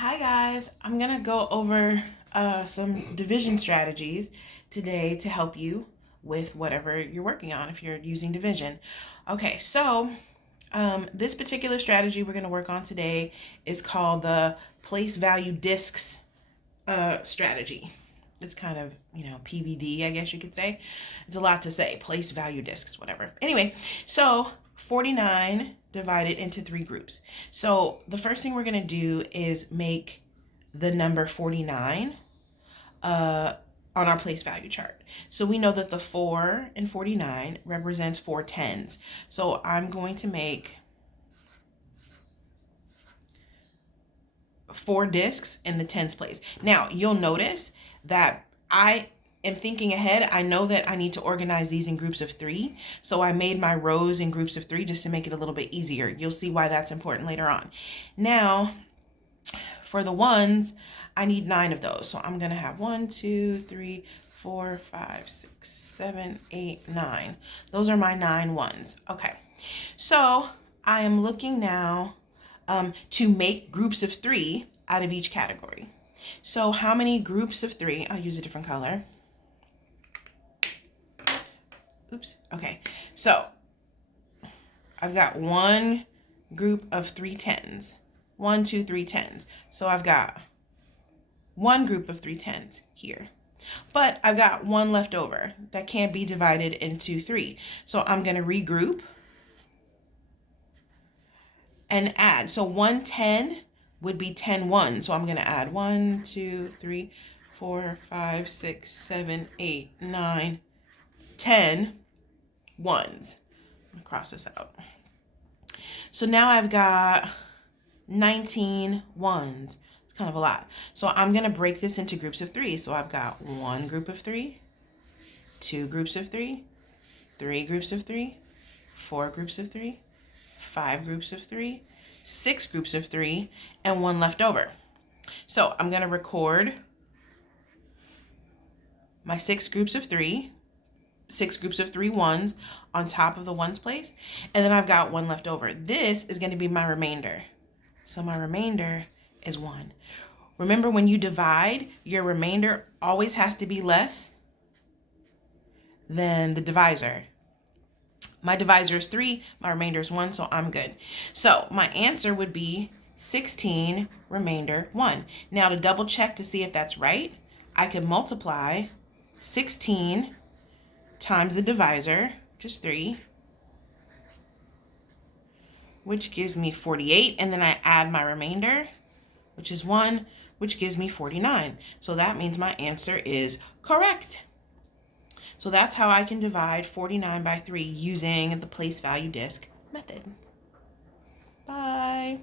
Hi guys, I'm gonna go over some division strategies today to help you with whatever you're working on if you're using division. Okay, so this particular strategy we're gonna work on today is called the place value discs strategy. It's kind of, PVD, I guess you could say. It's a lot to say, place value discs, whatever. Anyway, so 49 divided into three groups. So the first thing we're going to do is make the number 49 on our place value chart. So we know that the 4 in 49 represents 4 tens. So I'm going to make 4 discs in the tens place. Now, you'll notice that I am thinking ahead. I know that I need to organize these in groups of 3. So I made my rows in groups of 3 just to make it a little bit easier. You'll see why that's important later on. Now, for the ones, I need 9 of those. So I'm going to have 1, 2, 3, 4, 5, 6, 7, 8, 9. Those are my 9 ones. Okay. So I am looking now to make groups of 3 out of each category. So how many groups of 3? I'll use a different color. Oops. Okay. So I've got one group of 3 tens. 1, 2, 3 tens. So I've got one group of 3 tens here. But I've got one left over that can't be divided into 3. So I'm going to regroup and add. So 110 would be 10 ones. So I'm going to add 1, 2, 3, 4, 5, 6, 7, 8, 9, 10 ones. I'm going to cross this out. So now I've got 19 ones. It's kind of a lot. So I'm going to break this into groups of 3. So I've got one group of 3, 2 groups of 3, 3 groups of 3, 4 groups of 3, 5 groups of 3, 6 groups of 3, and 1 left over. So I'm going to record my 6 groups of 3, 6 groups of 3 ones on top of the ones place, and then I've got 1 left over. This is going to be my remainder. So my remainder is 1. Remember, when you divide, your remainder always has to be less than the divisor. My divisor is 3, my remainder is 1, so I'm good. So my answer would be 16, remainder 1. Now, to double check to see if that's right, I could multiply 16 times the divisor, which is 3, which gives me 48, and then I add my remainder, which is 1, which gives me 49. So that means my answer is correct. So that's how I can divide 49 by 3 using the place value disc method. Bye.